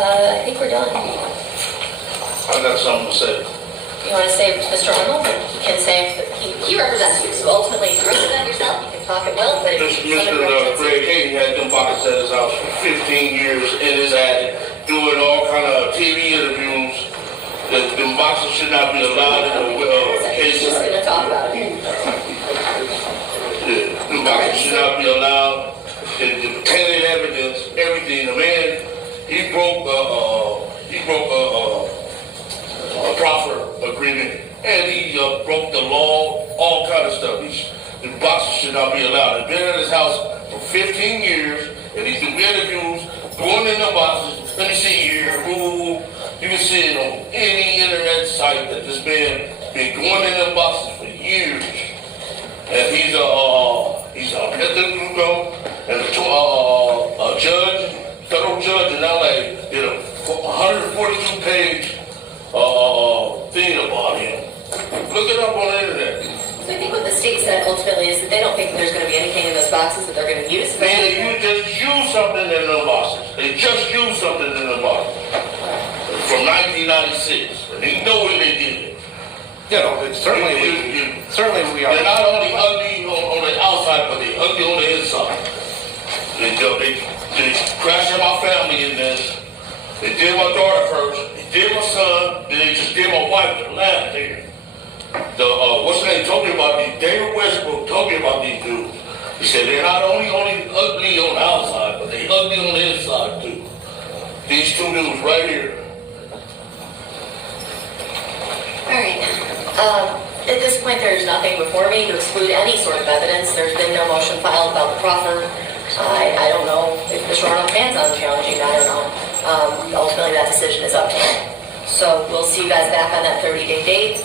I think we're done. I got something to say. You want to say Mr. Arnold? He can say, he represents you, so ultimately you represent yourself, you can talk at will, but if Mr. Greg Hayden had them pockets at his house for 15 years in his attic, doing all kind of TV interviews. Them boxes should not be allowed in the he's case. just going to talk about it. Them boxes should not be allowed. The tainted evidence, everything. The man, he broke a proffer agreement, and he broke the law, all kind of stuff. The boxes should not be allowed. He's been at his house for 15 years, and he's doing interviews, going in the boxes. Let me see here. Ooh, you can see it on any internet site that this man been going in the boxes for years. And he's a Methodist and a judge, federal judge in LA, did a 142-page thing about him. Look it up on the internet. So I think what the state said ultimately is that they don't think there's going to be anything in those boxes that they're going to use. Man, you just use something in the boxes. They just used something in the boxes from 1996, and they know when they did it. Yeah, no, it's certainly we are. They're not only ugly on the outside, but they're ugly on the inside. They crashed my family in this. They did my daughter first. They did my son. Then they just did my wife the last year. What's his name told me about these. David Westbrook told me about these dudes. He said they're not only ugly on the outside, but they ugly on the inside too. These two dudes right here. All right. At this point, there's nothing before me to exclude any sort of evidence. There's been no motion filed about the proffer. I don't know if Mr. Arnold plans on challenging that or not. Ultimately, that decision is up to him. So we'll see you guys back on that 30-day date.